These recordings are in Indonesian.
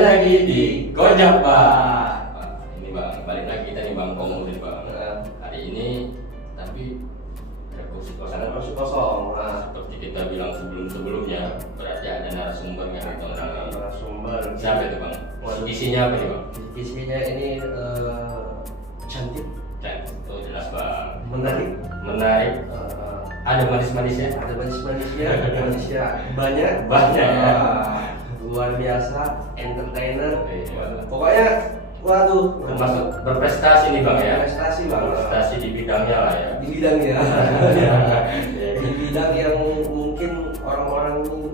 Kembali lagi di Gojek Bang. Ini Bang, balik lagi kita nih Bang Komutin Bang. Hari ini tapi kursi kosong. Seperti kita bilang sebelumnya, berarti ada narasumbernya atau narasumber. Siapa itu Bang? Isinya apa nih Bang? Isinya ini cantik, Oh jelas Bang. menarik. Ada manis-manisnya. Ada manisnya banyak. Luar biasa, entertainer. Pokoknya, waduh, Termasuk berprestasi nih Bang ya. prestasi Bang. Prestasi di bidangnya lah ya. Di bidangnya. Di bidang yang mungkin orang-orang ini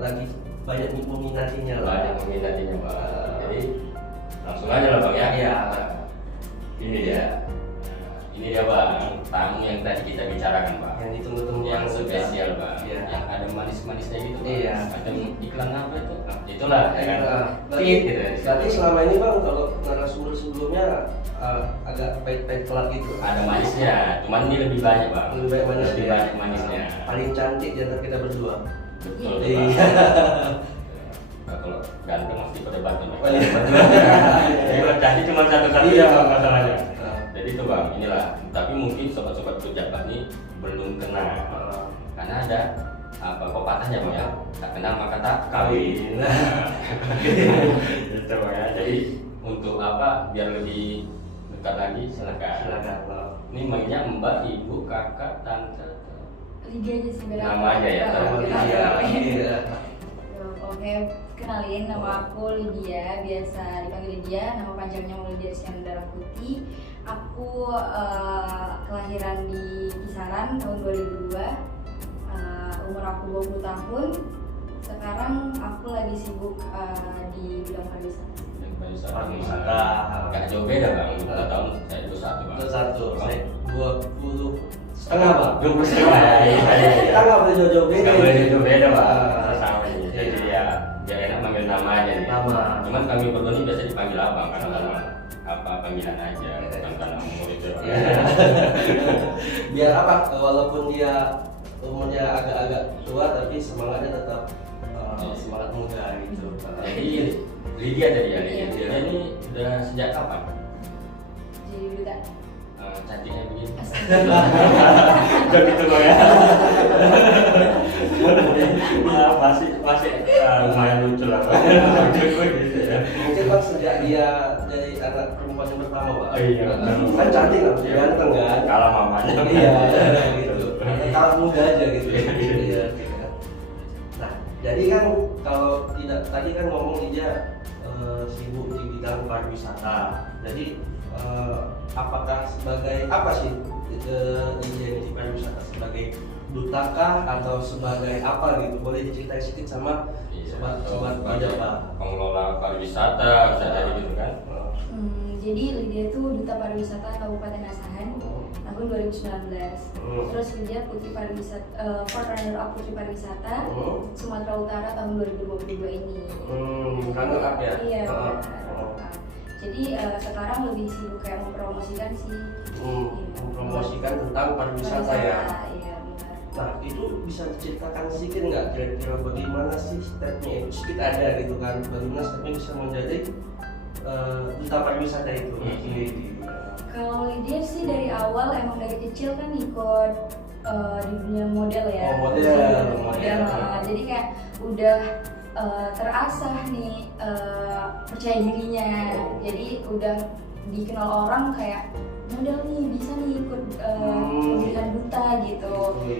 lagi banyak meminatinya lah. Banyak peminatnya Bang. Jadi langsung aja lah Bang ya. Iya. Ini dia Bang, tamu yang tadi kita bicarakan Bang. Yang ditunggu-tunggu Yang spesial Bang. Iya. Yang ada manis-manisnya gitu Bang. Iya. Ada iklan apa itu? Itulah ya kan. Berarti, Fit gitu. berarti selama ini Bang, kalau narasumber sebelumnya agak pahit-pahit telat gitu. Ada manisnya, cuman ini lebih banyak Bang. Lebih banyak manisnya. Lebih banyak manisnya. Paling cantik di antara kita berdua. Betul Iya. Bang. Nah, kalau ganteng mesti pada batu Bang. Oh, iya. Kalau cantik cuma satu-satu Iya. Bang masalahnya. Jadi itu Bang, inilah. Tapi mungkin sobat-sobat pejabat ini belum kenal. Karena ada apa pepatahnya Bang ya, tak kenal maka tak kawin. Gitu Bang ya. Jadi untuk apa biar lebih dekat lagi silakan. Ini mainnya Mbak, Ibu, Kakak, Tante. Lydia aja sih beda. Nama aja ya, Nama Lydia. Iya. Oke, kenalin nama aku Lydia, biasa dipanggil Lydia, nama panjangnya Lydia Rizkyandara Putih. Aku kelahiran di Kisaran tahun 2002. Umur aku 20 tahun. Sekarang aku lagi sibuk di bidang pariwisata. Pariwisata. Gak jauh beda Bang, 2 tahun saya 21 Bang. Saya 20 setengah Bang. 20 setengah. Kita nggak boleh jauh-jauh beda. Gak boleh jauh beda Bang. Ah. Sama ini. Jadi ya biar enak manggil nama aja nih. Nama. Cuman kami berdua ini biasa dipanggil Abang karena nama apa panggilan aja, bukan karena umur itu. Iya. Biar apa? Walaupun dia umurnya agak-agak tua, tapi semangatnya tetap semangat muda gitu. Jadi Lydia tadi ya, Iya. Lydia ini udah sejak kapan? Jadi duta. Cantiknya begini. Astaga. Udah gitu loh ya. Masih lumayan lucu lah. Mungkin Bang sejak dia dari anak perempuan yang pertama Bang. Iya. Kan cantik kan, ganteng kan. Kalah mamanya. Iya, gitu. Kalah muda aja gitu. Iya. Nah, jadi kan kalau tidak tadi kan ngomong dia sibuk di bidang pariwisata. Jadi apakah sebagai apa sih dia di pariwisata, sebagai dutakah atau sebagai apa gitu? Boleh diceritain sedikit sama sobat pejabat. Pengelola pariwisata bisa jadi gitu kan. Jadi Lydia itu duta pariwisata Kabupaten Asahan tahun 2019. Terus Lydia Putri Pariwisata, runner up Putri Pariwisata Sumatera Utara tahun 2022 ini. Runner up ya? Iya. Jadi sekarang lebih sibuk kayak mempromosikan sih. Mempromosikan tentang pariwisata ya. Iya benar. Nah itu bisa diceritakan sedikit nggak kira-kira bagaimana sih stepnya itu sedikit ada gitu kan? Bagaimana stepnya bisa menjadi duta pariwisata itu? Kalau Lydia sih dari awal emang dari kecil kan ikut di dunia model ya. Model. Jadi kayak udah terasah nih percaya dirinya. Jadi udah dikenal orang kayak model nih, bisa nih ikut pemilihan duta gitu.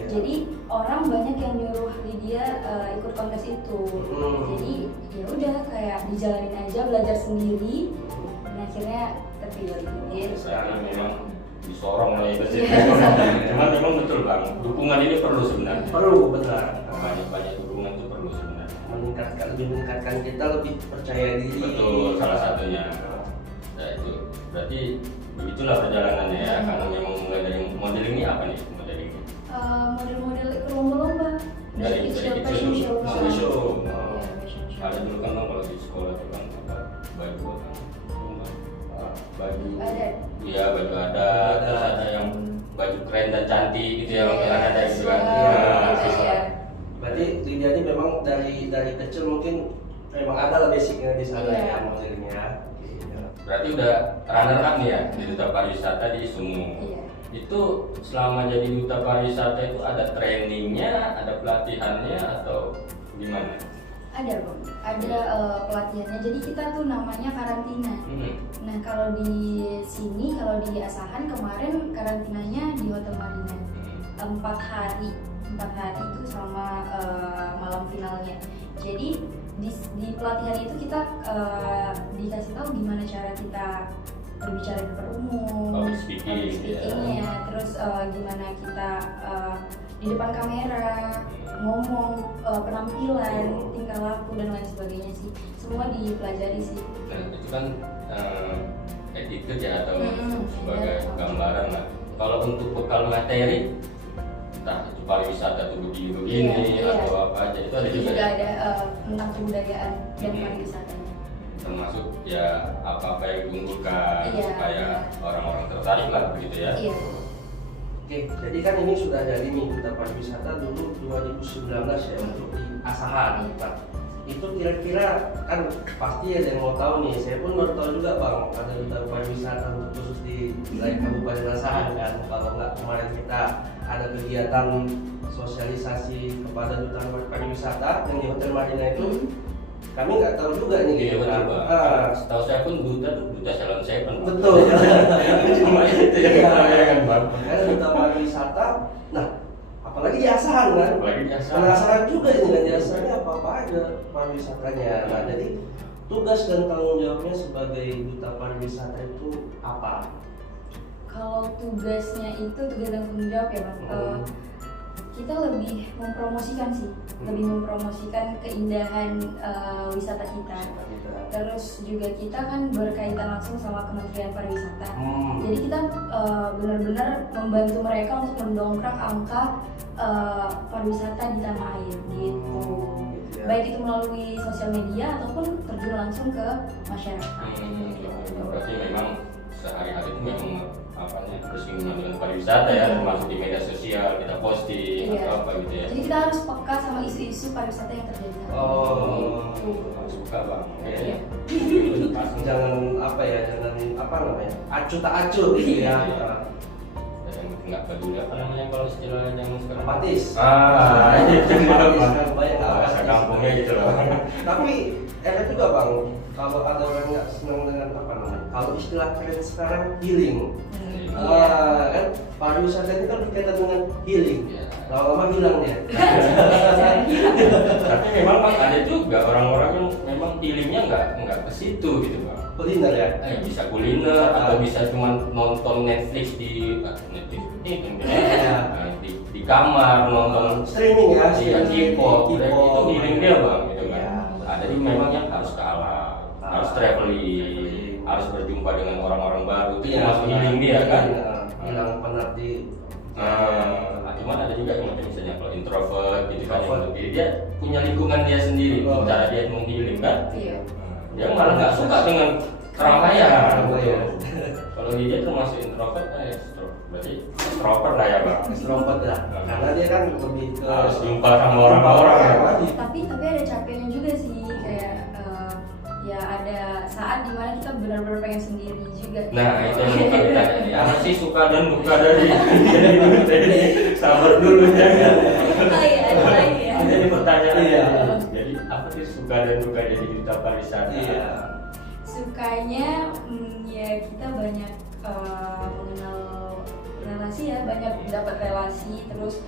Jadi orang banyak yang nyuruh Lydia ikut kontes itu. Jadi ya udah kayak dijalanin aja, belajar sendiri. Dan akhirnya terpilih. Sekarang memang disorong lah itu sih. Cuman memang betul Bang, dukungan ini perlu sebenarnya. Perlu, benar. Banyak dukungan itu perlu sebenarnya. Lebih meningkatkan kita, lebih percaya diri. Betul, salah satunya. Nah itu berarti begitulah perjalanannya ya. Karena memang mulai dari modeling ini apa nih modeling? Model-model ikut lomba-lomba. Dari Fashion kecil show. fashion show. Iya, fashion show. Ada dulu kan Bang, kalau di sekolah itu kan apa baju kan baju. Ada. Iya baju ada, terus ada yang baju keren dan cantik gitu ya, Iya, ada gitu kan. iya, Nah, iya. Berarti Lydia ini memang dari kecil mungkin memang ada lah basicnya di sana Iya. ya modelnya. Berarti udah runner up nih ya di Duta Pariwisata di Sumu. Iya. Itu selama jadi Duta Pariwisata itu ada trainingnya, ada pelatihannya atau gimana? Ada Bang, ada pelatihannya. Jadi kita tuh namanya karantina. Hmm. Nah kalau di sini, kalau di Asahan kemarin karantinanya di Hotel Marina 4 hari itu selama malam finalnya. Jadi di pelatihan itu kita dikasih tahu gimana cara kita berbicara di depan umum, Public speaking, speakingnya, terus gimana kita di depan kamera ngomong, penampilan, tingkah laku dan lain sebagainya sih. Semua dipelajari sih. Nah itu kan attitude ya atau sebagai iya. gambaran lah. Kalau untuk bekal materi, entah itu pariwisata tuh begini Iya. atau apa aja itu ada Itu juga. juga Ya? ada tentang kebudayaan dan pariwisatanya. Termasuk ya apa-apa yang diunggulkan Iya, supaya iya. orang-orang tertarik lah begitu ya. Iya. Oke, jadi kan ini sudah jadi nih Duta Pariwisata dulu 2019 ya untuk di Asahan. Nah, itu kira-kira kan pasti ada yang mau tahu nih. Saya pun baru tahu juga Bang ada Duta Pariwisata untuk khusus di wilayah Kabupaten Asahan kan. Kalau nggak kemarin kita ada kegiatan sosialisasi kepada Duta Pariwisata yang di Hotel Marina itu. Kami nggak tahu juga nih Iya gitu betul kan. Bang. Ah, Setahu saya pun duta Salon Seven. Bang. betul. Cuma itu yang kita tahu kan Bang. Makanya Duta Pariwisata. Nah, apalagi di Asahan kan. Apalagi di Asahan. Penasaran juga ini kan jasanya apa aja pariwisatanya. Nah, jadi tugas dan tanggung jawabnya sebagai Duta Pariwisata itu apa? Kalau tugasnya itu tugas dan tanggung jawab ya Bang. Kita lebih mempromosikan sih, lebih mempromosikan keindahan wisata kita. Terus juga kita kan berkaitan langsung sama Kementerian Pariwisata. Jadi kita benar-benar membantu mereka untuk mendongkrak angka pariwisata di tanah air gitu. Gitu ya. Baik itu melalui sosial media ataupun terjun langsung ke masyarakat. Berarti memang sehari-hari itu memang bersinggungan dengan pariwisata ya, termasuk di media sosial kita posting Iya. atau apa gitu ya. Jadi kita harus peka sama isu-isu pariwisata yang terjadi. Harus buka Bang. Iya. Jangan apa ya, jangan apa namanya, acuh tak acuh gitu ya. Iya. Dan nggak peduli apa namanya kalau istilah zaman sekarang. Apatis. Itu Apatis Bang. kan banyak Bahasa apatis. kampungnya gitu loh. Tapi enak juga Bang, kalau ada orang nggak senang dengan apa namanya, kalau istilah keren sekarang healing. Kan pariwisata ini kan berkaitan dengan healing. Iya. Lama-lama hilang dia. Tapi memang Bang ada juga orang-orang yang memang healingnya nggak ke situ gitu Bang. Kuliner ya. Bisa kuliner atau bisa cuma nonton Netflix di di kamar nonton Streaming ya. iya K-pop itu K-pop. healing dia Bang gitu kan. Iya. Jadi memang yang harus ke alam, harus traveling, harus berjumpa dengan orang-orang baru itu termasuk healing dia kan. Hilang penat di. Cuman ada juga yang macam misalnya kalau introvert gitu kan, Introvert. yang dia punya lingkungan dia sendiri, cara dia menghealing kan. Iya. Dia malah nggak suka dengan keramaian. Keramaian. Kalau dia termasuk introvert, berarti extrovert lah ya Bang. Extrovert lah. Karena dia kan lebih ke Harus jumpa sama orang-orang ya. Tapi ada capeknya juga sih, kayak ya ada saat dimana kita benar-benar pengen sendiri juga. Nah itu yang mau kita tanya. Apa sih suka dan duka dari sabar dulu ya kan? Oh iya, ada lagi ya. Jadi pertanyaan Iya. Jadi apa sih suka dan duka jadi Duta Pariwisata? Iya. Sukanya ya kita banyak mengenal relasi ya, banyak dapat relasi, terus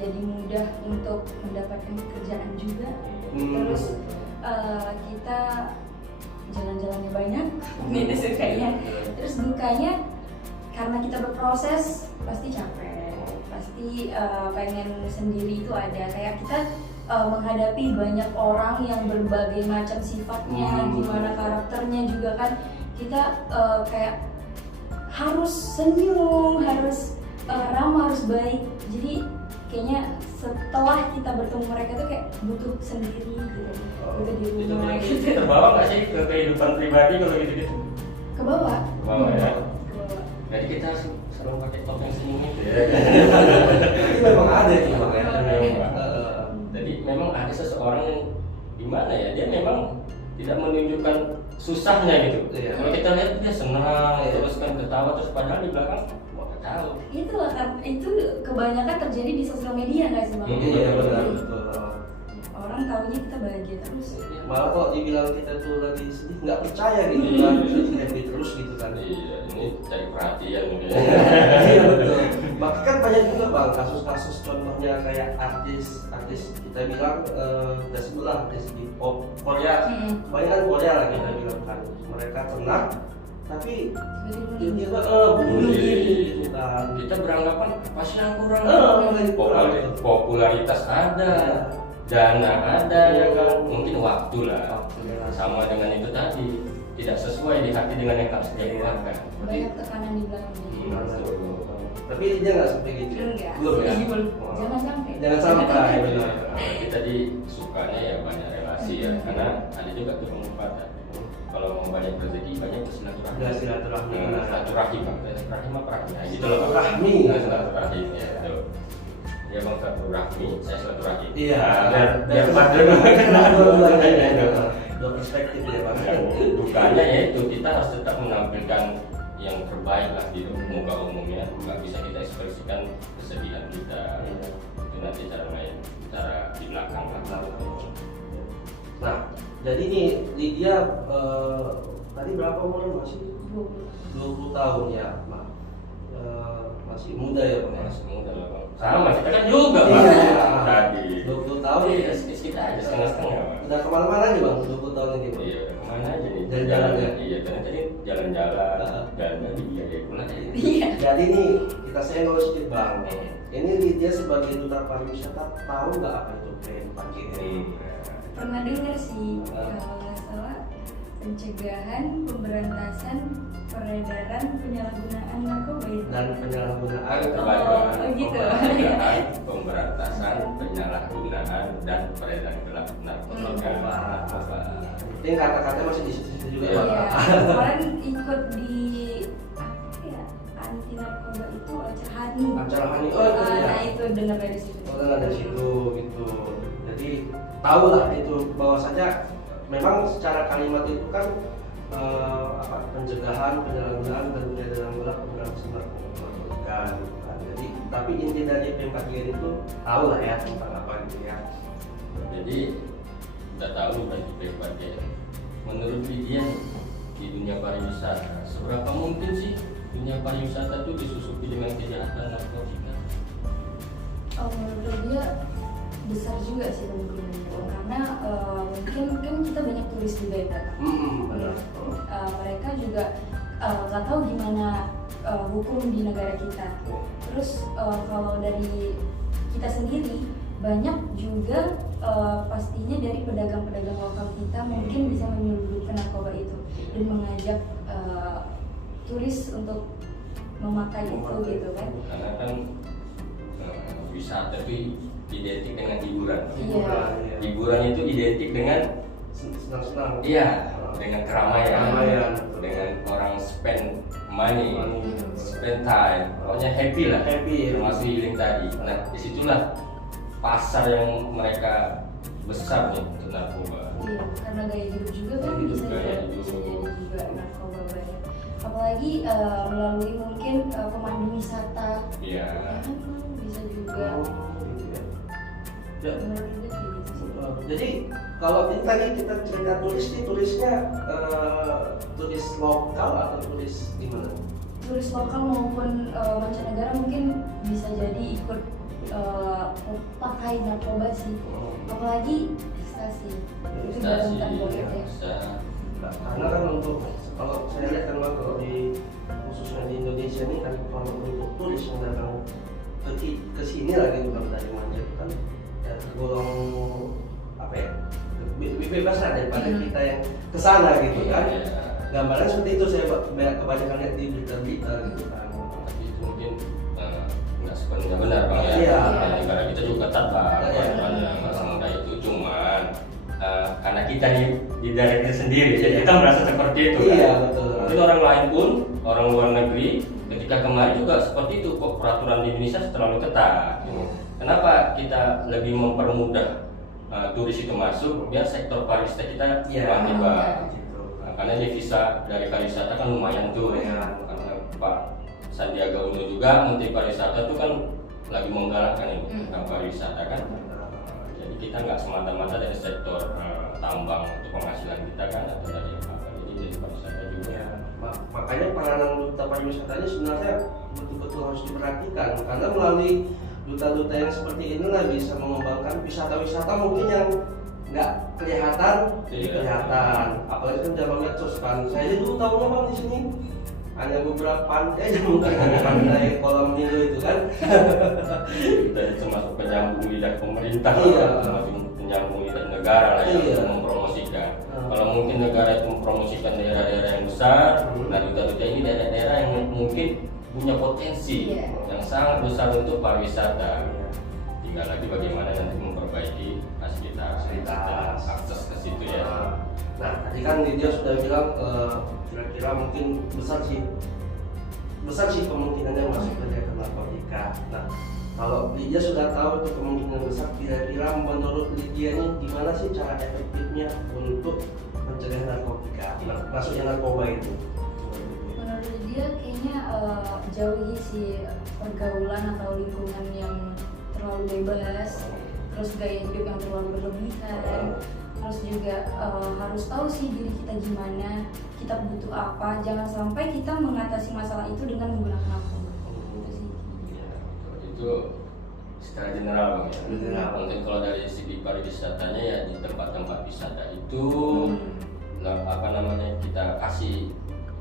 jadi mudah untuk mendapatkan pekerjaan juga. Terus kita jalan-jalannya banyak, gitu sukanya. Terus dukanya karena kita berproses pasti capek, pasti pengen sendiri itu ada. Kayak kita menghadapi banyak orang yang berbagai macam sifatnya, gimana karakternya juga kan. Kita kayak harus senyum, harus ramah, harus baik. Jadi kayaknya setelah kita bertemu mereka tuh kayak butuh sendiri gitu, butuh di Itu rumah berarti gitu. terbawa nggak sih ke kehidupan pribadi kalau gitu-gitu? Ke bawah. Terbawa ya. Ke bawah. Jadi kita harus selalu pakai topeng senyum itu ya. Itu memang ada itu Bang ya. Memang, Bang. Jadi memang ada seseorang yang gimana ya, dia memang tidak menunjukkan susahnya gitu. Iya. Kalau kita lihat dia senang, Iya. terus kan ketawa, terus padahal di belakang nggak tahu. Itulah kan, itu kebanyakan terjadi di sosial media nggak sih bang? Iya benar betul. Orang tahunya kita bahagia terus. Malah kok dibilang kita tuh lagi sedih nggak percaya gitu kan, terus happy terus gitu kan. Iya, ini cari perhatian mungkin. Iya betul. Bahkan kan banyak juga bang kasus-kasus, contohnya kayak artis kita bilang kita sebutlah artis di pop Korea, banyak kan Korea lah kita bilang kan, mereka tenang tapi tiba-tiba bunuh diri gitu kan. Kita beranggapan pasti yang kurang. Kurang. Popularitas ada, dana ada, ya kan, mungkin waktu lah. Sama dengan itu tadi, tidak sesuai di hati dengan yang harus dia keluarkan. Banyak tekanan di belakang. Tapi dia nggak sampai gitu. Enggak. Belum ya. Jangan sampai. Jangan sampai benar. Kita tadi sukanya ya banyak relasi ya, karena ada juga tuh pengobatan. Kalau mau banyak rezeki, banyak silaturahmi. Ya, silaturahmi. Silaturahim, silaturahim apa rahmi? Gitu loh. Silaturahmi. Silaturahim ya. Betul. Ya bang silaturahmi, saya silaturahim. Iya. Biar pas dulu. Dua perspektif ya bang. Dukanya ya itu kita harus tetap menampilkan yang terbaik lah di muka umumnya. Nggak bisa kita ekspresikan kesedihan kita. Itu nanti cara lain, cara di belakang lah. Nah, jadi nih Lydia tadi berapa umurnya masih? 20 tahun ya, Mak. Masih muda ya bang. Masih muda lah bang. Sama kita kan juga bang. Iya. Tadi. 20 tahun Iya, ya. kita aja setengah-setengah bang. Udah kemana-mana aja bang 20 tahun ini bang. Iya, kemana aja nih? Jalan-jalan ya? Iya, karena tadi jalan-jalan dan dibiayai pula ya. Iya. Jadi nih kita senggol sedikit bang. Ini Lydia sebagai duta pariwisata tahu nggak apa itu PMKG ini? Pernah dengar sih, kalau nggak salah, pencegahan, pemberantasan, peredaran, penyalahgunaan narkoba itu. Dan penyalahgunaan Oh, gitu. Pencegahan, pemberantasan, penyalahgunaan dan peredaran gelap narkoba. narkoba. Ini kata-kata masih di situ juga Iya, bang. kemarin ikut di apa ya, anti narkoba itu acara Hani. Acara Hani, oh itu ya. Nah itu dengar dari situ. Oh, dari situ gitu. Jadi tahu lah itu bahwasanya memang secara kalimat itu kan pencegahan, penyalahgunaan dan peredaran gelap pemberantasan narkoba kan. Jadi tapi inti dari PMKG itu tahu lah ya tentang apa gitu ya. Jadi kita tahu bagi PMKG. Menurut Lydia di dunia pariwisata, seberapa mungkin sih dunia pariwisata itu disusupi dengan kejahatan narkotika? Oh, menurut dia besar juga sih kemungkinannya, karena mungkin kan kita banyak turis juga ya Kak. Benar. Mereka juga nggak tahu gimana hukum di negara kita. Terus kalau dari kita sendiri banyak juga pastinya dari pedagang-pedagang lokal kita mungkin bisa menyelundupkan narkoba itu dan mengajak turis untuk memakai itu gitu kan. Karena kan wisata itu identik dengan hiburan. Iya. Hiburan itu identik dengan Senang-senang. iya, dengan keramaian, Keramaian. dengan orang spend money, spend time, pokoknya happy lah, Happy. termasuk healing tadi. Nah, disitulah pasar yang mereka besar nih untuk narkoba. Iya, karena gaya hidup juga kan bisa Gaya jadi hidup. juga narkoba banyak. Apalagi melalui mungkin pemandu wisata, Iya. ya kan bisa juga. Gitu ya. Ya. Menurut dia kayak gitu sih. Jadi kalau ini tadi kita cerita turis nih, turisnya turis lokal atau turis di mana? Turis lokal maupun mancanegara mungkin bisa jadi ikut pakai narkoba sih. Apalagi ekstasi. Itu Ekstasi, bukan boleh ya. bisa. Nah, karena kan untuk kalau saya lihat kan Bang, kalau di khususnya di Indonesia ini kan kalau untuk turis yang datang ke sini lagi bukan dari Manja kan ya tergolong apa ya lebih bebas lah daripada kita yang ke sana gitu kan. Iya. Gambaran seperti itu saya kebanyakan lihat di berita-berita gitu kan. Tapi itu mungkin nggak sepenuhnya benar bang ya. Iya. Negara kita juga ketat bang, Iya. aturannya nggak semudah itu. Cuman karena kita nih di daerah kita sendiri, jadi kita merasa seperti itu kan. Iya betul. Mungkin orang lain pun, orang luar negeri, ketika kemarin juga seperti itu kok peraturan di Indonesia terlalu ketat. Kenapa kita lebih mempermudah turis itu masuk, biar sektor pariwisata kita Iya. bangkit Bang. Gitu. Nah, karena devisa dari pariwisata kan lumayan tuh. Lumayan. Karena Pak Sandiaga Uno juga Menteri Pariwisata tuh kan lagi menggalakkan ini tentang pariwisata kan. Jadi kita nggak semata-mata dari sektor tambang untuk penghasilan kita kan, atau dari apa, jadi dari pariwisata juga. Ya, makanya peranan duta pariwisatanya sebenarnya betul-betul harus diperhatikan, karena melalui duta-duta yang seperti inilah bisa mengembangkan wisata-wisata mungkin yang nggak kelihatan, Iya. kelihatan. Apalagi kan zaman medsos kan. Saya dulu tahunya Bang di sini hanya beberapa pantai aja, bukan pantai kolam Nilo itu kan. Kita termasuk penyambung lidah pemerintah, Iya. termasuk penyambung lidah negara lah yang Iya. mempromosikan. Kalau mungkin negara itu mempromosikan daerah-daerah yang besar, nah duta-duta ini daerah-daerah yang mungkin punya potensi Iya. yang sangat besar untuk pariwisata. Tinggal lagi bagaimana nanti memperbaiki fasilitas akses ke situ ya. Nah, tadi kan Lydia sudah bilang kira-kira mungkin besar sih kemungkinannya masuk ke daerah narkotika. Nah, kalau Lydia sudah tahu itu kemungkinan besar, kira-kira menurut Lydia ini gimana sih cara efektifnya untuk mencegah narkotika, masuknya narkoba itu? Menurut dia kayaknya jauhi si pergaulan atau lingkungan yang terlalu bebas, terus gaya hidup yang terlalu berlebihan, terus juga harus tahu sih diri kita gimana, kita butuh apa, jangan sampai kita mengatasi masalah itu dengan menggunakan narkoba. Itu sih. Ya, itu secara general Bang ya. General. Untuk kalau dari segi pariwisatanya ya di tempat-tempat wisata itu apa namanya, kita kasih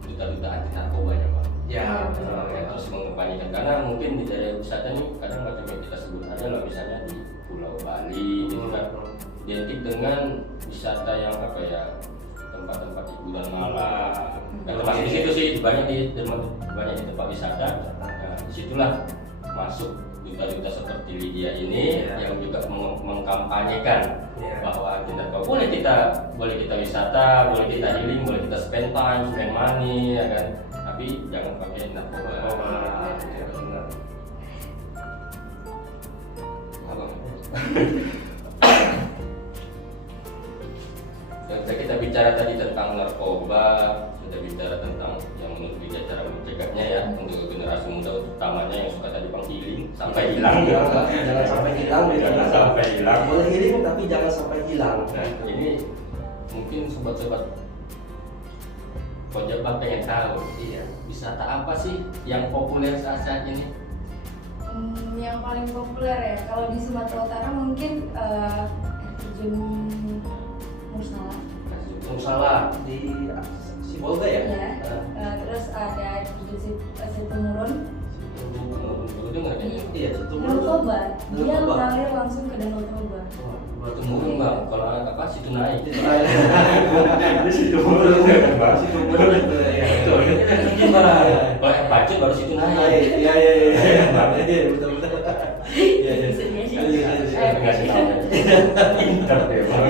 duta-duta anti narkobanya Bang. Ya, Terus mengepanyakan, karena mungkin di daerah wisata ini kadang macam yang kita sebut aja lah, misalnya di Pulau Bali gitu kan, identik dengan wisata yang apa ya, tempat-tempat hiburan malam. Dan termasuk di situ sih banyak di tempat wisata. Nah, disitulah masuk duta-duta seperti Lydia ini yang juga mengkampanyekan bahwa anti narkoba boleh kita wisata, boleh kita healing, boleh kita spend time, spend money, ya kan. Tapi jangan pakai narkoba. Ya, benar. Apa? Kita bicara tadi tentang narkoba, kita bicara tentang yang menurut kita cara mencegahnya ya, untuk generasi muda utamanya yang suka tadi Bang healing sampai hilang. Jangan sampai hilang, Jangan sampai hilang. Boleh healing tapi jangan sampai hilang. Nah, ini mungkin sobat-sobat Pojok pengen tahu, Iya. wisata apa sih yang populer saat ini? Yang paling populer ya, kalau di Sumatera Utara mungkin air terjun Mursala. Salah di Sibolga ya? Ya. Terus ada air terjun Situmurun. Baru dengar kayaknya. Iya, itu Danau Toba, dia Danau Toba. mengalir langsung ke Danau Toba. Batu murung Bang, kalau apa situ naik. Itu Situ murung Bang. situ murun itu ya. Itu Bang. Kalau air pacut baru situ naik. Iya, iya, betul. Iya, iya. Bisa jadi. Saya ngasih tahu. Pintar deh Bang.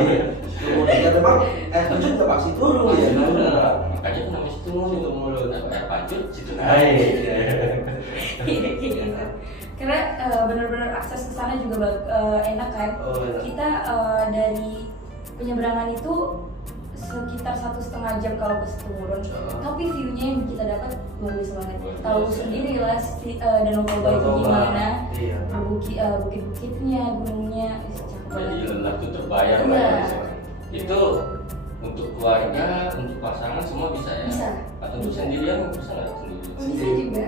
Kemudian ada Bang, terjun nggak Pak situ dulu ya? Makanya itu namanya situ murung. Situ murun. Air pacut situ Iya, naik. Iya, gitu. Karena benar-benar akses ke sana juga enak kan. Oh, enak. Kita dari penyeberangan itu sekitar 1,5 jam kalau ke Situmurun. Tapi view-nya yang kita dapat luar biasa banget. Luar Tahu biasa. sendiri lah Danau Toba itu gimana. Iya. Bukit-bukitnya, gunungnya, cakep Jadi banget. lelah itu terbayar Iya. Bang. Itu untuk keluarga, untuk pasangan semua bisa ya? Bisa. Atau untuk sendirian bisa nggak sendiri? Bisa juga.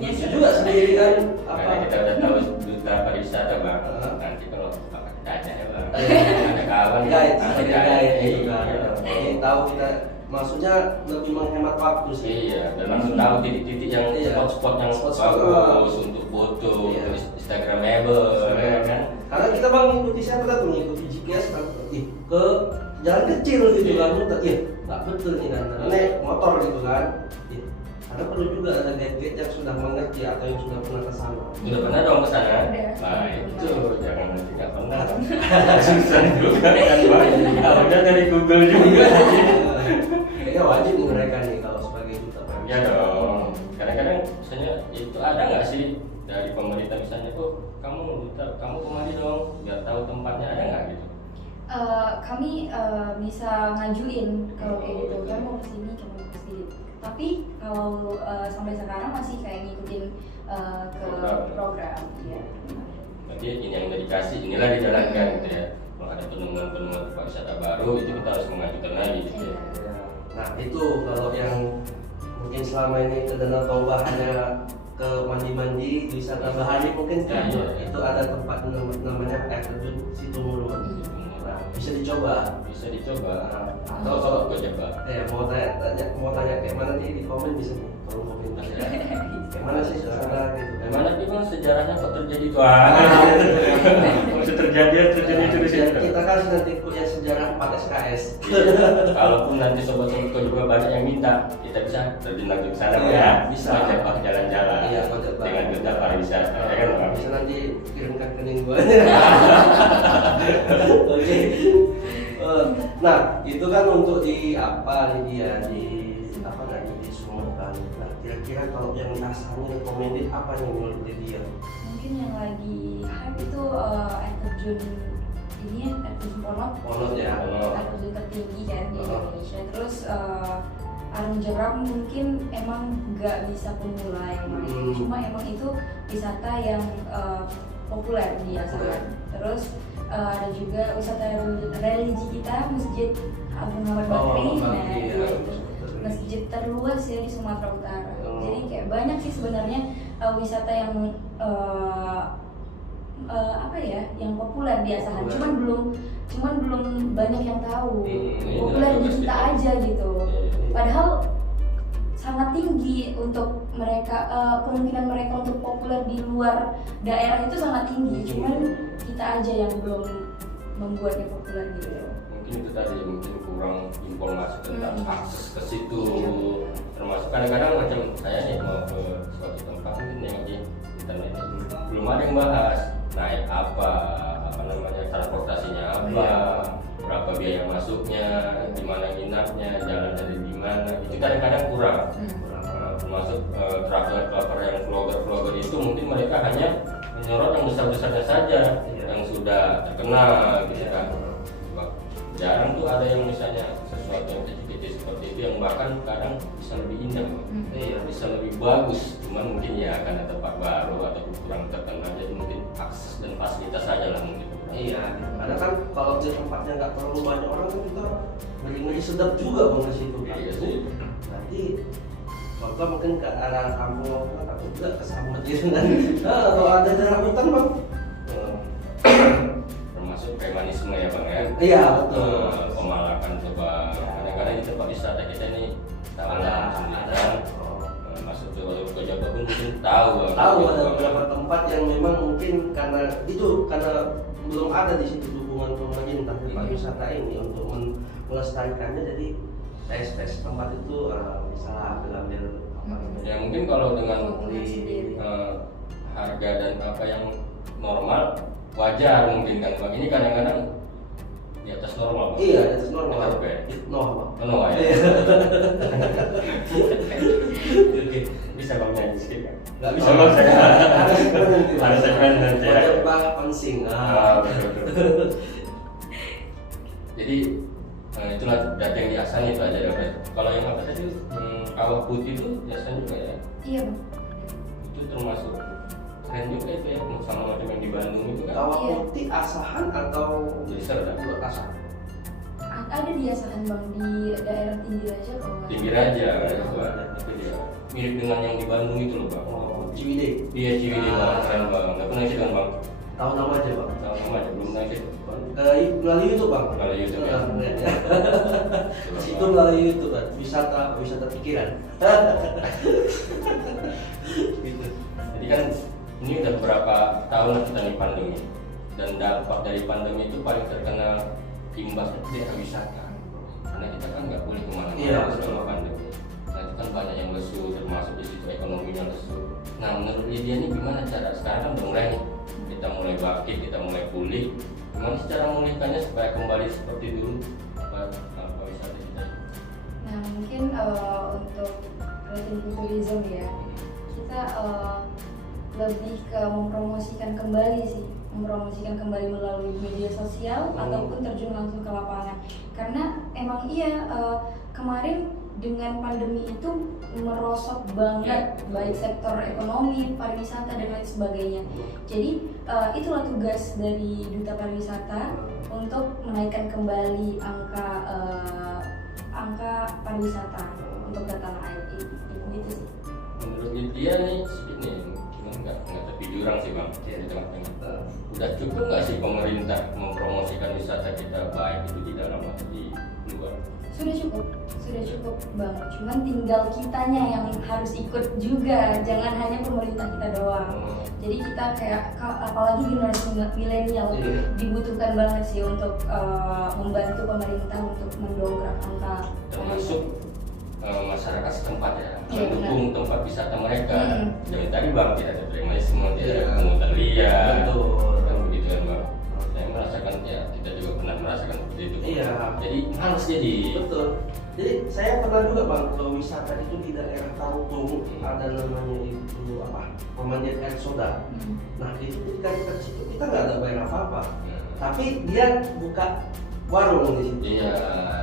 Bisa juga sendiri kan Karena kita udah tahu duta pariwisata Bang. Nanti kalau apa kita aja ya Bang. Iya. Ada kawan guide, ada sebagai guide. guide gitu kan. Iya. Jadi tahu kita maksudnya lebih menghemat waktu sih. Iya, dan langsung tahu titik-titik yang Iya. spot-spot yang Spot-spot. bagus untuk foto, Iya. Instagramable, ya kan? Karena kita Bang ngikuti siapa tuh, mengikuti GPS kan ke jalan kecil gitu kan, iya nggak betul nih kan, naik motor gitu kan. Iya. Karena perlu juga ada guide yang sudah mengerti atau yang sudah pernah ke sana. Sudah pernah dong ke sana? Udah. Nah itu jangan nanti nggak pernah. Susah juga kan Bang. Tahunya dari Google juga. Kayaknya wajib nih mereka nih kalau sebagai duta pariwisata. Ya dong. Kadang-kadang misalnya itu ada nggak sih dari pemerintah misalnya tuh kamu kemari dong, biar tahu tempatnya ada nggak gitu. Kami bisa ngajuin kalau kayak gitu, kamu mau kesini, kamu mau kesini. Tapi kalau sampai sekarang masih kayak ngikutin ke program. Iya. Berarti ini yang udah dikasih, inilah dijalankan gitu ya. Kalau ada penemuan-penemuan tempat wisata baru itu kita harus mengajukan lagi gitu ya. Ya. Nah itu kalau yang mungkin selama ini ke Danau Toba hanya ke mandi-mandi di wisata bahari mungkin kan itu ada tempat namanya air terjun Situmulun. Nah, bisa dicoba. Atau kalau gue coba. Mau tanya kayak mana nih di komen bisa nih, tolong komentar ya. Kayak mana sih suasana gitu? Gimana sih bang sejarahnya kok terjadi tuh? Masih terjadi itu di sini. Kita kasih nanti kuliah sejarah 4 SKS. Kalaupun nanti sobat-sobat juga banyak yang minta, kita bisa terjun lagi ke sana ya. Bisa. Ajak pak jalan-jalan. Iya, ajak pak. Dengan duta pariwisata. Ya kan bang? Bisa nanti kirimkan rekening gue. Oke. Nah, itu kan untuk di apa nih dia di apa namanya di Sumatera. Nah, kira-kira kalau yang rasanya recommended apa yang menurut dia? Mungkin yang lagi hype itu air terjun ini air terjun Ponot Ya. air terjun tertinggi kan di Indonesia. Terus Arung Jeram mungkin emang nggak bisa pemula yang main, cuma emang itu wisata yang populer di Asahan. Terus ada juga wisata religi kita, Masjid Abu Muhammad Bakri. Nah, itu masjid terluas ya di Sumatera Utara. Jadi kayak banyak sih sebenarnya wisata yang apa ya, yang populer di Asahan. Cuman belum banyak yang tahu. Populer di kita aja gitu. Padahal sangat tinggi untuk mereka, kemungkinan mereka untuk populer di luar daerah itu sangat tinggi. Cuman kita aja yang belum membuatnya populer gitu. Mungkin itu tadi, mungkin kurang informasi tentang akses ke situ. Termasuk kadang-kadang macam saya nih mau ke suatu tempat mungkin nengok di internet belum ada yang bahas naik apa namanya, transportasinya apa, berapa biaya masuknya, di mana nginapnya, jalan dari di mana, itu kadang-kadang kurang. Termasuk traveler yang vlogger itu mungkin mereka hanya menyorot yang besar-besarnya saja, yang sudah terkenal gitu kan. Jarang tuh ada yang misalnya sesuatu yang kecil-kecil seperti itu yang bahkan kadang bisa lebih indah, bisa lebih bagus. Cuman mungkin ya karena tempat baru atau kurang terkenal, jadi mungkin akses dan fasilitas saja lah mungkin. Iya, karena kan kalau di tempatnya nggak terlalu banyak orang kan kita ngeri sedap juga bang di situ. Iya sih. Nanti contoh mungkin ke arah kampung atau juga ke Samud gitu kan. Kalau ada daerah hutan bang. Termasuk premanisme ya bang ya. Iya betul. Pemalakan coba. Kadang-kadang di tempat wisata kita ini ada. Masuk ke Jawa pun mungkin tahu ada beberapa tempat yang memang mungkin karena belum ada di situ dukungan pemerintah tempat wisata ini untuk melestarikannya, jadi tes tempat itu bisa ambil apa namanya. Ya mungkin kalau dengan harga dan apa yang normal wajar mungkin kan bang. Ini kadang-kadang di atas normal bang. Iya, di atas normal. Normal ya. Oke. Bisa bang nyanyi sedikit kan? Nggak bisa. Oh, saya harus segmen nanti. ya. Coba pensing. Betul. Jadi itulah data yang diasani itu aja ya. Kalau yang apa tadi kawah putih itu biasanya juga ya. Iya bang. Itu termasuk keren juga itu ya, sama macam yang di Bandung itu kan. Kawah putih Asahan atau Jadi serta luar Asahan? Ada di Asahan bang, di daerah Tinggiraja kalau nggak Pinggir aja itu ada. Itu dia mirip dengan yang di Bandung itu loh bang. Ciwidey. Dia Ciwidey bang, keren bang. Nggak pernah sih kan bang? Tahu nama aja bang. Tahu nama aja belum naik itu. Melalui YouTube bang. Melalui YouTube ya. Itu melalui YouTube kan, wisata pikiran. Gitu. Jadi kan ini udah beberapa tahun kita nih pandemi, dan dampak dari pandemi itu paling terkena imbasnya daerah wisata, karena kita kan nggak boleh kemana-mana selama pandemi. Nah itu kan banyak yang lesu, termasuk di situ ekonominya lesu. Nah menurut Lydia ini gimana cara sekarang kan udah mulai nih, kita mulai bangkit, kita mulai pulih. Gimana sih cara memulihkannya supaya kembali seperti dulu apa wisata kita? Nah mungkin untuk tourism ya, kita lebih ke mempromosikan kembali sih, mempromosikan kembali melalui media sosial ataupun terjun langsung ke lapangan. Karena emang iya kemarin dengan pandemi itu merosot banget baik sektor ekonomi, pariwisata dan lain sebagainya. Jadi itulah tugas dari Duta Pariwisata untuk menaikkan kembali angka pariwisata untuk ke tanah air gitu sih. Menurut dia nih sedikit nih, cuman nggak tepi jurang sih bang, di tengah-tengah. Udah cukup nggak sih pemerintah mempromosikan wisata kita baik itu di dalam atau di luar? Sudah cukup banget. Cuman tinggal kitanya yang harus ikut juga, jangan hanya pemerintah kita doang. Jadi kita kayak apalagi generasi milenial dibutuhkan banget sih untuk membantu pemerintah untuk mendongkrak angka. Termasuk masyarakat setempat ya, mendukung tempat wisata mereka. Jadi tadi bang tidak ada premanisme, tidak ada pungutan liar, kan begitu kan bang. Saya merasakan ya, kita juga pernah merasakan seperti itu. Iya. Jadi harus jadi. Betul. Jadi saya pernah juga bang ke wisata itu di daerah Tangtung, ada namanya itu apa? Pemandian air soda. Nah itu ketika kita ke situ kita nggak ada bayar apa-apa, tapi dia buka warung di situ. Iya.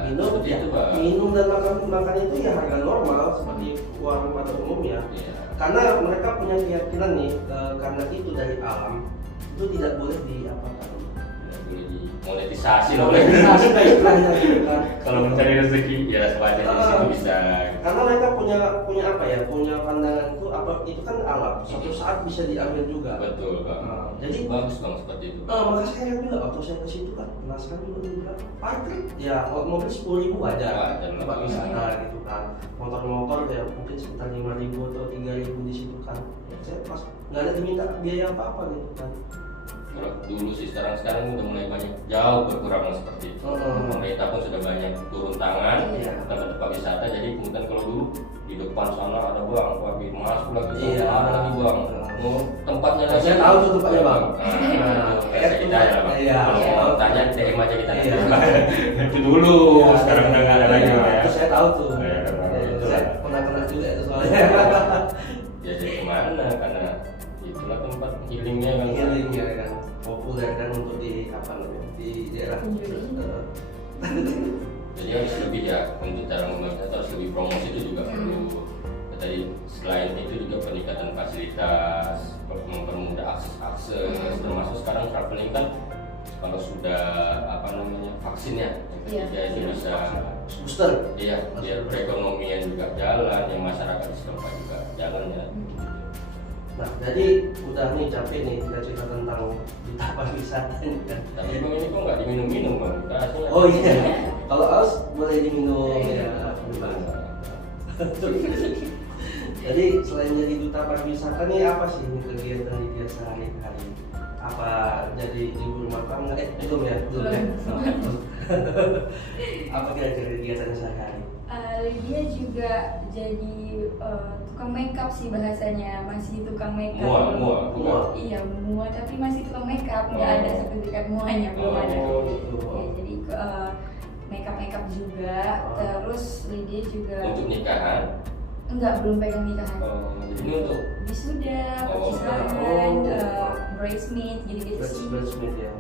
Minum, seperti itu bang. minum dan makan itu ya harga normal seperti warung pada umumnya. Iya. Karena mereka punya keyakinan nih, karena itu dari alam itu tidak boleh diapakan. Tidak boleh dimonetisasi loh. Monetisasi kayak istilahnya gitu kan. Kalau mencari rezeki ya sewajarnya di situ bisa. Karena mereka punya apa ya? Punya pandangan itu kan alam. Suatu saat bisa diambil juga. Betul bang. Jadi bagus bang seperti itu. maka saya juga waktu saya ke situ kan, penasaran juga parkir ya mobil 10.000 aja tempat wisata gitu kan, motor ya mungkin sekitar 5.000 atau 3.000 di situ kan. Saya pas nggak ada diminta biaya apa gitu kan. Kalau dulu sih sekarang udah mulai banyak jauh berkurang seperti itu. Pemerintah pun sudah banyak turun tangan tempat wisata. Jadi kemudian kalau dulu di depan sana ada bang, tapi masuk lagi ada lagi bang. Mau tempatnya lagi. Saya tahu tuh tempatnya bang. Kayak kita ya bang. Iya. Mau tanya DM aja kita. Itu dulu. Sekarang udah nggak ada lagi bang. Itu saya tahu tuh. Saya pernah kena juga itu soalnya. Ya jadi kemana? Karena itulah tempat healingnya kan. Healingnya kan populer kan untuk di apa namanya di daerah. Jadi harus lebih ya untuk cara membangun harus lebih promosi itu juga perlu. Tadi selain itu juga peningkatan fasilitas, mempermudah akses, termasuk sekarang traveling kan kalau sudah apa namanya vaksinnya yang ketiga itu bisa booster. Iya, biar perekonomian juga jalan, yang masyarakat setempat juga jalan ya. Nah, jadi udah nih capek nih kita cerita tentang duta pariwisata ini kan. Tapi bang ini kok nggak diminum-minum bang? Rasanya Oh iya, kalau aus boleh diminum ya. Jadi selain jadi duta pariwisata nih apa sih ini kegiatan dia sehari-hari? Apa jadi ibu rumah tangga? Belum ya. Apa kira-kira kegiatan sehari-hari? Dia juga jadi tukang makeup sih bahasanya, masih tukang makeup. Mua. Iya, mua tapi masih tukang makeup, nggak ada sertifikat muanya, belum ada. Gitu. Ya, jadi makeup juga, terus Lydia juga. Untuk nikahan? Enggak, belum pegang nikahan. Ini untuk wisuda, perpisahan, bridesmaid, gitu-gitu sih. Bridesmaid ya.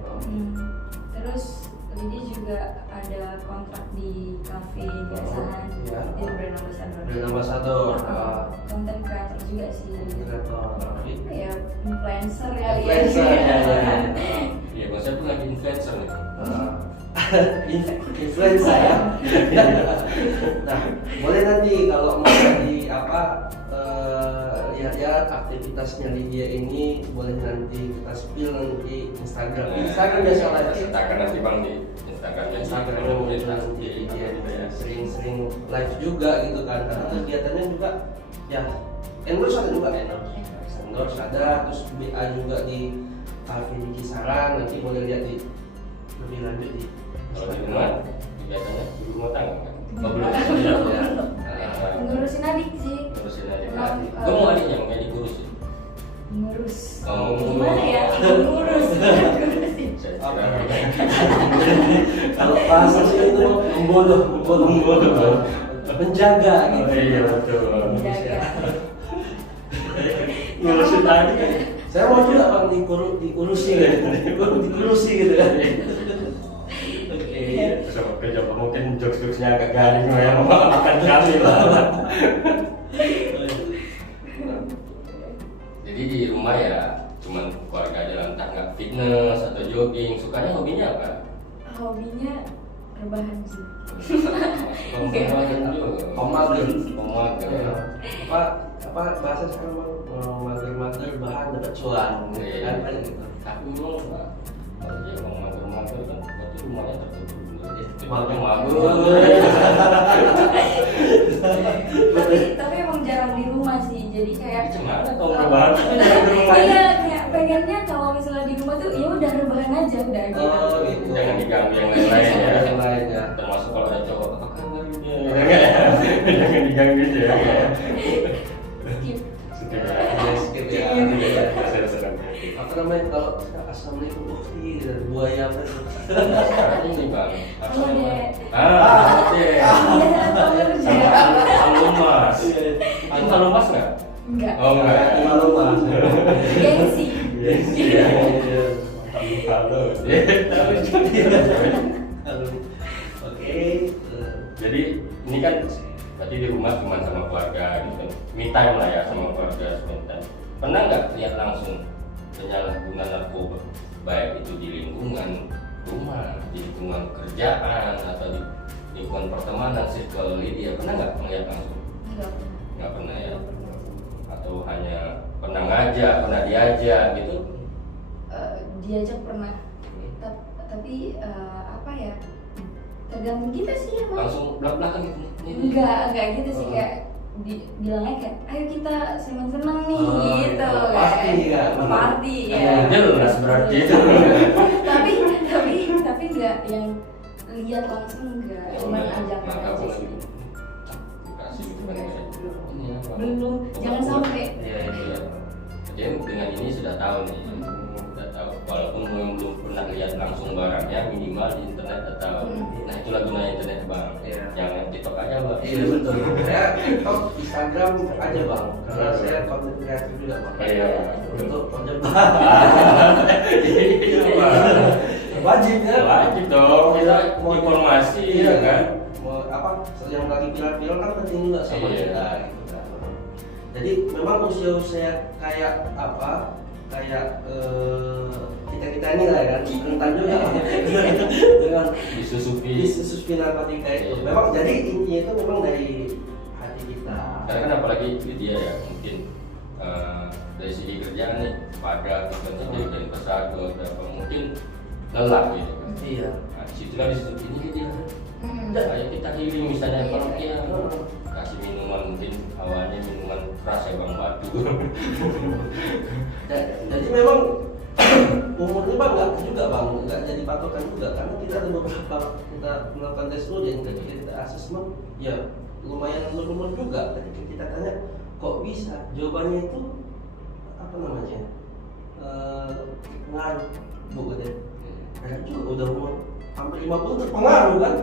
Terus Lydia juga ada kontrak di cafe biasaan, jadi brand ambassador. Brand ambassador. Content creator juga sih. Kreator. Ya, influencer ya. Influencer ya. Iya, bang saya pun lagi influencer nih. Influencer ya. Nah, boleh nanti kalau mau di apa lihat-lihat aktivitasnya Lydia ini, boleh nanti kita spill nanti Instagram biasa live. Sertakan nanti bang di Instagram dia sering-sering live juga gitu kan, karena kegiatannya juga ya endorse ada juga endorse ada, terus BA juga di cafe di Kisaran, nanti boleh lihat di lebih lanjut di kalau di rumah biasanya di rumah tangga kan? Belum ya. Ngurusin adik sih. Ngurusin adik. Gue mau adiknya mau diurusin. Ngurus. Gimana ya? Ngurus. Ngurusin. Kalau bahasa sih itu membodoh, menjaga gitu. Iya betul. Menjaga. ngurusin tadi. Saya mau juga bang diurusi gitu kan. Oke. Sama kerja mungkin jokes-jokesnya agak garing ya, makan kami lah. Jadi di rumah ya cuman keluarga aja lah, entah nggak fitness atau jogging. Sukanya hobinya apa? Hobinya rebahan sih. Pemager. Apa bahasa sekarang bang? Mager bahan dapat cuan. Kan gitu. Aku memang nggak. Kalau dia mau mager kan berarti rumahnya tertutup. Mager. Tapi emang jarang di rumah sih, jadi kayak Gimana kalau rebahan jangan di rumah? iya, kayak pengennya kalau misalnya di rumah tuh ya udah rebahan aja udah gitu. Oh gitu. Jangan diganggu yang lain-lain ya. Yang lainnya. Termasuk kalau ada cowok apa kabar ini? Jangan diganggu ya. Skip. Skip ya. Apa namanya kalau assalamualaikum ukti buaya apa itu? Sekarang ini bang. Halo, Dek. Oke. Iya, kamu kerja. Halo mas. Itu halo mas nggak? Enggak. Oh enggak. Halo mas. Gengsi. Halo. Oke. Jadi ini kan berarti di rumah cuma sama keluarga gitu. Me time lah ya sama keluarga spend time. Pernah nggak lihat langsung penyalahgunaan narkoba, baik itu di lingkungan rumah, di lingkungan kerjaan atau di lingkungan pertemanan, circle dia, pernah nggak melihat langsung? Enggak. Nggak pernah ya? Atau hanya pernah ngajak, pernah diajak gitu? Diajak pernah. Tapi apa ya? Tergantung kita sih emang. Langsung belak-belakan gitu? Enggak gitu sih, kayak bilangnya kayak ayo kita senang-senang nih gitu kan. Party ya. Party ya. Jelas berarti itu. tapi enggak yang lihat langsung enggak, cuma ajak Maka aja aku sih. kasih gitu kan ya. Belum, jangan sampai. Iya. Jadi dengan ini sudah tahu nih, sudah tahu. Walaupun belum pernah lihat langsung barangnya, minimal di internet sudah tahu. Nah itulah gunanya internet bang. Iya. Jangan TikTok aja bang. Iya betul. Saya TikTok, Instagram aja bang, karena saya konten kreatif juga bang. Iya. Untuk konten Iya bang. wajib ya. Wajib dong. Kita informasi ya kan. Mau apa yang lagi viral kan penting juga sama Iya. kita gitu kan. Jadi memang usia kayak apa? Kayak kita ini lah ya kan rentan juga dengan disusupi narkotika itu. Memang jadi intinya itu memang dari hati kita. Karena kan apalagi dia ya mungkin dari segi kerjaan nih pada tergantung dari pesawat ke berapa mungkin lelah gitu kan. Iya. Nah disitulah disusupi ini dia. Kayak kita healing misalnya kalau dia kasih minuman mungkin awalnya minuman keras ya bang batu. Jadi memang umurnya bang nggak juga bang, nggak jadi patokan juga karena kita ada beberapa kita melakukan tes urin ketika kita asesmen ya lumayan berumur juga. Ketika kita tanya kok bisa, jawabannya itu apa namanya pengaruh bu katanya. Karena juga udah umur hampir 50 terpengaruh kan.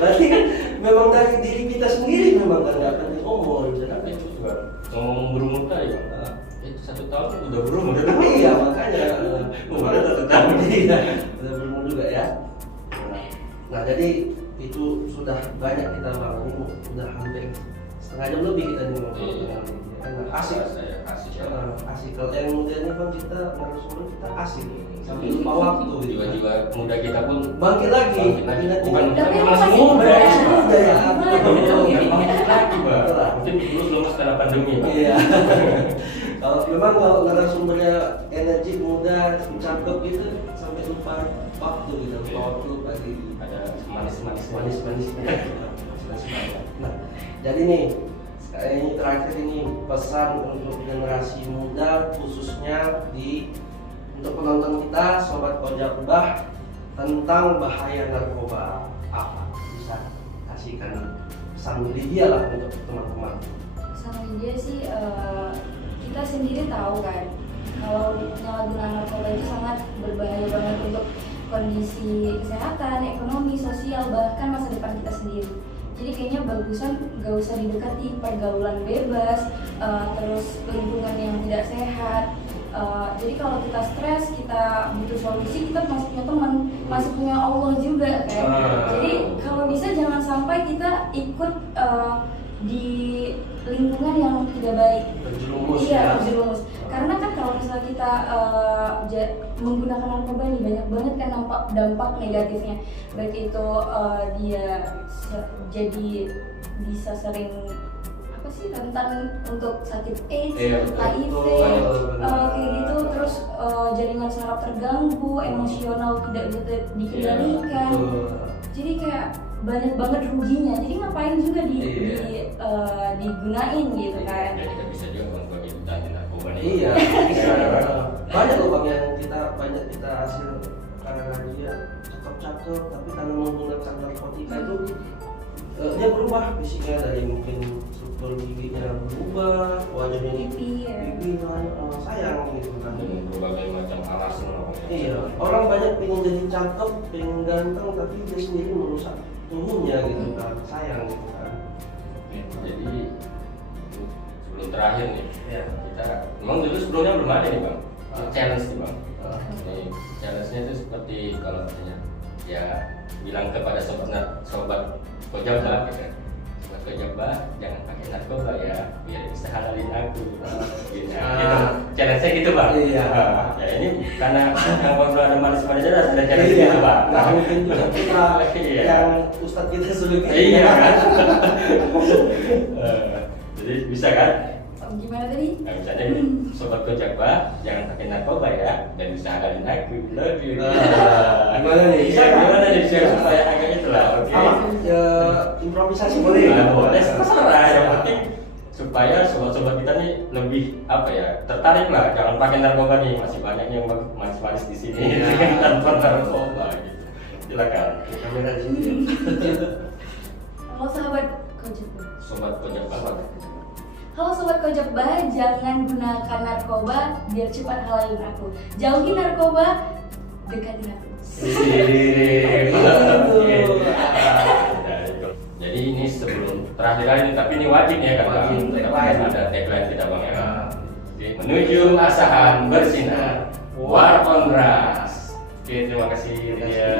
Berarti kan memang dari diri kita sendiri memang kan nggak penting umur. Tapi itu juga ngomong berumur tadi bang. Itu 1 tahun udah berumur. Iya makanya Umurnya 1 tahun. Iya, udah berumur juga ya. Nah jadi itu sudah banyak kita bangun, udah hampir setengah jam lebih kita nih ngobrol dengan asik. Asik kalau yang muda ini kan kita narasumber kita asik sampai lupa waktu gitu. Jiwa-jiwa muda kita pun Bangkit lagi. Bukan kita Tapi masih masih muda. muda. ya. Bangkit lagi bang. Mungkin dulu lemas karena pandemi bang. Iya. Kalau narasumbernya energi muda, cakep gitu sampai lupa waktu gitu, lupa waktu lagi. Ada manis-manis. Nah, jadi nih ini terakhir ini pesan untuk generasi muda khususnya untuk penonton kita sobat Kojabah tentang bahaya narkoba, apa bisa kasihkan pesan dia lah untuk teman-teman. Sama dia sih kita sendiri tahu kan kalau penyalahgunaan narkoba itu sangat berbahaya banget untuk kondisi kesehatan, ekonomi, sosial, bahkan masa depan kita sendiri. Jadi kayaknya bagusan gak usah didekati pergaulan bebas, terus lingkungan yang tidak sehat. Jadi kalau kita stres, kita butuh solusi, kita masih punya teman, masih punya Allah juga kan. Jadi kalau bisa jangan sampai kita ikut di lingkungan yang tidak baik. Terjerumus Iya, ya. terjerumus. Karena kan kalau misalnya kita menggunakan narkoba ini banyak banget kan dampak negatifnya. Baik itu dia jadi bisa sering apa sih, rentan untuk sakit AIDS, Iya, HIV, betul. kayak gitu. Terus jaringan saraf terganggu, emosional tidak bisa dikendalikan. Jadi kayak banyak banget ruginya. Jadi ngapain juga digunain gitu kan? Ya, kita bisa juga bang bagi anti narkoba nih. Iya, bisa. Banyak loh bang yang banyak kita hasil karena dia cakep-cakep, tapi karena menggunakan narkotika itu dia berubah fisiknya, dari mungkin struktur giginya berubah, wajahnya Pipi, ya. kan sayang gitu kan. Dengan berbagai macam alasan lah, Bang. Iya, orang banyak pengen jadi cakep, pengen ganteng, tapi dia sendiri merusak tubuhnya gitu kan, sayang gitu kan. Jadi sebelum terakhir nih, Iya. kita memang dulu sebelumnya belum ada nih bang, challenge nih bang. Ah. Nih, challenge-nya itu seperti kalau katanya ya bilang kepada sobat kojaba gitu kan. Sobat kojaba jangan pakai narkoba ya, biar bisa halalin aku. Gitu. Gitu. Challenge-nya gitu bang. Iya. Ya ini karena yang ngobrol ada manis-manisnya ada challenge Iya, gitu bang. nggak mungkin juga kita Iya. yang ustadz kita sulit. Iya kan. Jadi bisa kan? Gimana tadi? Nah, misalnya sobat kojaba jangan pakai narkoba ya, dan bisa halalin aku. Love you. Gimana nih? Bisa Iya, nggak? gimana nih share supaya agak itulah. Oke. Apa? Improvisasi boleh? Nah, boleh terserah, yang penting supaya sobat-sobat kita nih lebih apa ya, tertarik lah, jangan pakai narkoba nih, masih banyak yang manis-manis di sini Iya. tanpa narkoba gitu. Silakan. Kamera di sini. Halo sahabat kojaba. Sobat kojaba. Halo sobat kojaba, jangan gunakan narkoba biar cepat halalin aku. Jauhi narkoba, dekatin aku. Jadi ini sebelum terakhir kali ini, tapi ini wajib ya kan Bang? Wajib, Tetap tagline. ada tagline kita bang ya. Ah. Oke, menuju asahan bersinar, war on ras. Oke, terima kasih Lydia.